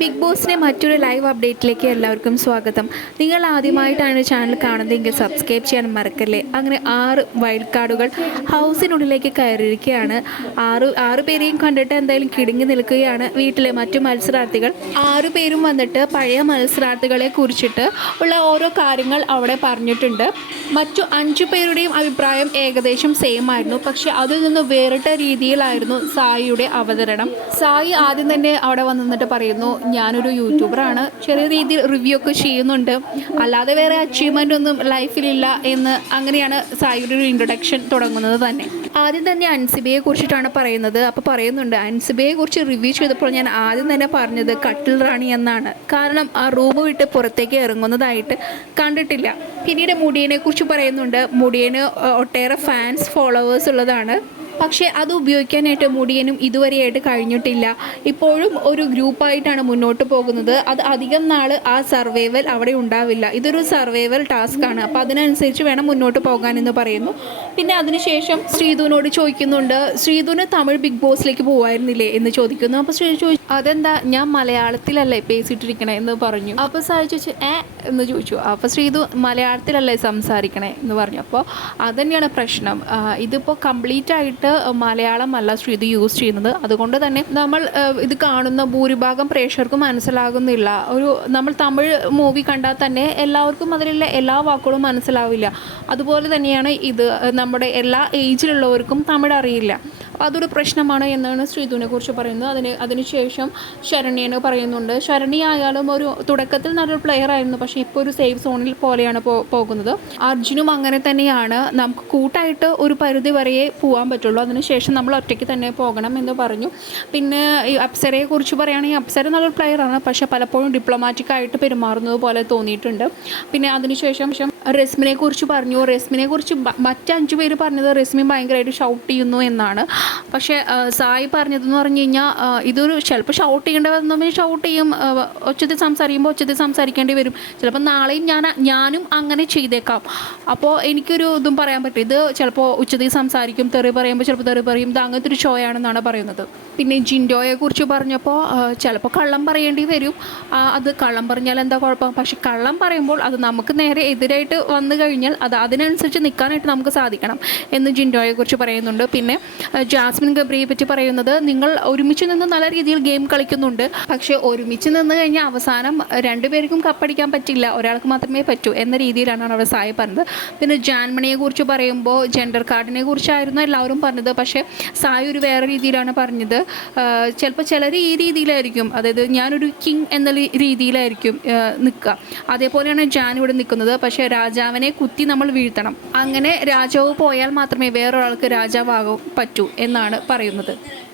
Big ബോസിന്റെ മറ്റൊരു live അപ്ഡേറ്റിലേക്ക് എല്ലാവർക്കും സ്വാഗതം. നിങ്ങൾ ആദ്യമായിട്ടാണ് ചാനൽ കാണുന്നതെങ്കിൽ സബ്സ്ക്രൈബ് ചെയ്യാൻ മറക്കല്ലേ? അങ്ങനെ ആറ് വൈൽഡ് കാർഡുകൾ ഹൗസിനുള്ളിലേക്ക് കയറിയിരിക്കുകയാണ്. ആറ് ആറ് പേരെയും കണ്ടിട്ട് എന്തായാലും കിടുങ്ങി നിൽക്കുകയാണ് വീട്ടിലെ മറ്റു മത്സരാർത്ഥികൾ. ആറു പേരും വന്നിട്ട് പഴയ മത്സരാർത്ഥികളെ കുറിച്ചിട്ട് ഉള്ള ഓരോ കാര്യങ്ങൾ അവിടെ പറഞ്ഞിട്ടുണ്ട്. മറ്റു അഞ്ചു പേരുടെയും അഭിപ്രായം ഏകദേശം സെയിം ആയിരുന്നു. പക്ഷെ അതിൽ നിന്ന് വേറിട്ട രീതിയിലായിരുന്നു സായിയുടെ അവതരണം. സായി ആദ്യം തന്നെ അവിടെ വന്നിട്ട് പറയുന്നു ഞാനൊരു യൂട്യൂബറാണ്. ചെറിയ രീതിയിൽ റിവ്യൂ ഒക്കെ ചെയ്യുന്നുണ്ട്. അല്ലാതെ വേറെ അച്ചീവ്മെന്റ് ഒന്നും ലൈഫിലില്ല എന്ന് അങ്ങനെയാണ് സായിയുടെ ഒരു ഇൻട്രൊഡക്ഷൻ തുടങ്ങുന്നത് തന്നെ. ആദ്യം തന്നെ അൻസിബയെ കുറിച്ചിട്ടാണ് പറയുന്നത്. അപ്പോൾ പറയുന്നുണ്ട് അൻസിബയെ കുറിച്ച് റിവ്യൂ ചെയ്തപ്പോൾ ഞാൻ ആദ്യം തന്നെ പറഞ്ഞത് കട്ടിൽ റാണി എന്നാണ്. കാരണം ആ റൂം വിട്ട് പുറത്തേക്ക് ഇറങ്ങുന്നതായിട്ട് കണ്ടിട്ടില്ല. പിന്നീട് മുടിയനെ കുറിച്ച് പറയുന്നുണ്ട്. മുടിയന് ഒട്ടേറെ ഫാൻസ് ഫോളോവേഴ്സ് ഉള്ളതാണ്. പക്ഷേ അത് ഉപയോഗിക്കാനായിട്ട് മുടിയനും ഇതുവരെയായിട്ട് കഴിഞ്ഞിട്ടില്ല. ഇപ്പോഴും ഒരു ഗ്രൂപ്പായിട്ടാണ് മുന്നോട്ട് പോകുന്നത്. അത് അധികം നാൾ ആ സർവൈവൽ അവിടെ ഉണ്ടാവില്ല. ഇതൊരു സർവൈവൽ ടാസ്ക് ആണ്. അപ്പോൾ അതിനനുസരിച്ച് വേണം മുന്നോട്ട് പോകാനെന്ന് പറയുന്നു. പിന്നെ അതിനുശേഷം ശ്രീധുവിനോട് ചോദിക്കുന്നുണ്ട് ശ്രീധുവിന് തമിഴ് ബിഗ് ബോസിലേക്ക് പോകുമായിരുന്നില്ലേ എന്ന് ചോദിക്കുന്നു. അപ്പോൾ ശ്രീ ചോദിച്ചു അതെന്താ? ഞാൻ മലയാളത്തിലല്ലേ പേസിട്ടിരിക്കണേ എന്ന് പറഞ്ഞു. അപ്പോൾ സായി ചോദിച്ചു ഏ? എന്ന് ചോദിച്ചു. അപ്പോൾ ശ്രീധു മലയാളത്തിലല്ലേ സംസാരിക്കണേ? എന്ന് പറഞ്ഞു. അപ്പോൾ അതുതന്നെയാണ് പ്രശ്നം. ഇതിപ്പോൾ കംപ്ലീറ്റ് ആയിട്ട് മലയാളം അല്ല ശ്രീധു യൂസ് ചെയ്യുന്നത്. അതുകൊണ്ട് തന്നെ നമ്മൾ ഇത് കാണുന്ന ഭൂരിഭാഗം പ്രേക്ഷകർക്കും മനസ്സിലാകുന്നില്ല. ഒരു നമ്മൾ തമിഴ് മൂവി കണ്ടാൽ തന്നെ എല്ലാവർക്കും അതിലുള്ള എല്ലാ വാക്കുകളും മനസ്സിലാവില്ല. അതുപോലെ തന്നെയാണ് ഇത് നമ്മുടെ എല്ലാ ഏജിലുള്ളവർക്കും തമിഴ് അറിയില്ല. അതൊരു പ്രശ്നമാണ് എന്നാണ് ശ്രീധുവിനെ കുറിച്ച് പറയുന്നത്. അതിന് അതിനുശേഷം ശരണ്യനെ പറയുന്നുണ്ട്. ശരണി ആയാലും ഒരു തുടക്കത്തിൽ നല്ലൊരു പ്ലെയർ ആയിരുന്നു. പക്ഷേ ഇപ്പോൾ ഒരു സേഫ് സോണിൽ പോലെയാണ് പോകുന്നത്. അർജുനും അങ്ങനെ തന്നെയാണ്. നമുക്ക് കൂട്ടായിട്ട് ഒരു പരിധി വരെയേ പോകാൻ പറ്റുള്ളൂ. അതിനുശേഷം നമ്മൾ ഒറ്റയ്ക്ക് തന്നെ പോകണം എന്ന് പറഞ്ഞു. പിന്നെ ഈ അപ്സരയെ കുറിച്ച് പറയുകയാണെങ്കിൽ അപ്സര നല്ലൊരു പ്ലെയറാണ് പക്ഷേ പലപ്പോഴും ഡിപ്ലോമാറ്റിക് ആയിട്ട് പെരുമാറുന്നത് പോലെ തോന്നിയിട്ടുണ്ട്. പിന്നെ അതിനുശേഷം ശേഷം റെസ്മിനെ കുറിച്ച് പറഞ്ഞു. റെസ്മിനെ കുറിച്ച് മറ്റഞ്ച് പേര് പറഞ്ഞത് റെസ്മി ഭയങ്കരമായിട്ട് ഷൗട്ട് ചെയ്യുന്നു എന്നാണ്. പക്ഷേ സായി പറഞ്ഞതെന്ന് പറഞ്ഞു കഴിഞ്ഞാൽ ഇതൊരു ചിലപ്പോൾ ഷൗട്ട് ചെയ്യേണ്ടി വന്നാൽ ഷൗട്ട് ചെയ്യും. ഒച്ചത്തിൽ സംസാരിക്കുമ്പോൾ ഒച്ചത്തിൽ സംസാരിക്കേണ്ടി വരും. ചിലപ്പോൾ നാളെയും ഞാൻ ഞാനും അങ്ങനെ ചെയ്തേക്കാം. അപ്പോൾ എനിക്കൊരു ഇതും പറയാൻ പറ്റും. ഇത് ചിലപ്പോൾ ഉച്ചത്തിൽ സംസാരിക്കും തെറി പറയുമ്പോൾ തെറി പറയും ഇത് അങ്ങനത്തെ ഒരു ഷോ ആണെന്നാണ് പറയുന്നത്. പിന്നെ ജിൻഡോയെ കുറിച്ച് പറഞ്ഞപ്പോൾ ചിലപ്പോൾ കള്ളം പറയേണ്ടി വരും. അത് കള്ളം പറഞ്ഞാൽ എന്താ കുഴപ്പം? പക്ഷെ കള്ളം പറയുമ്പോൾ അത് നമുക്ക് നേരെ എതിരായിട്ട് വന്നു കഴിഞ്ഞാൽ അത് അതിനനുസരിച്ച് നിൽക്കാനായിട്ട് നമുക്ക് സാധിക്കണം എന്ന് ജിൻഡോയെ കുറിച്ച് പറയുന്നുണ്ട്. പിന്നെ ജാസ്മിൻ ഗബ്രിയെ പറ്റി പറയുന്നത് നിങ്ങൾ ഒരുമിച്ച് നിന്ന് നല്ല രീതിയിൽ ഗെയിം കളിക്കുന്നുണ്ട്. പക്ഷേ ഒരുമിച്ച് നിന്ന് കഴിഞ്ഞാൽ അവസാനം രണ്ടുപേർക്കും കപ്പടിക്കാൻ പറ്റില്ല. ഒരാൾക്ക് മാത്രമേ പറ്റൂ. എന്ന രീതിയിലാണ് അവർ സായി പറഞ്ഞത്. പിന്നെ ജാൻമണിയെ കുറിച്ച് പറയുമ്പോൾ ജെൻഡർ കാർഡിനെ കുറിച്ചായിരുന്നു എല്ലാവരും പറഞ്ഞത്. പക്ഷേ സായി ഒരു വേറെ രീതിയിലാണ് പറഞ്ഞത്. ചിലപ്പോൾ ചിലർ ഈ രീതിയിലായിരിക്കും. അതായത് ഞാനൊരു കിങ് എന്ന രീതിയിലായിരിക്കും നിൽക്കുക. അതേപോലെയാണ് ജാൻ ഇവിടെ നിൽക്കുന്നത്. പക്ഷേ രാജാവിനെ കുത്തി നമ്മൾ വീഴ്ത്തണം. അങ്ങനെ രാജാവ് പോയാൽ മാത്രമേ വേറൊരാൾക്ക് രാജാവാകാൻ പറ്റൂ എന്നാണ് പറയുന്നത്.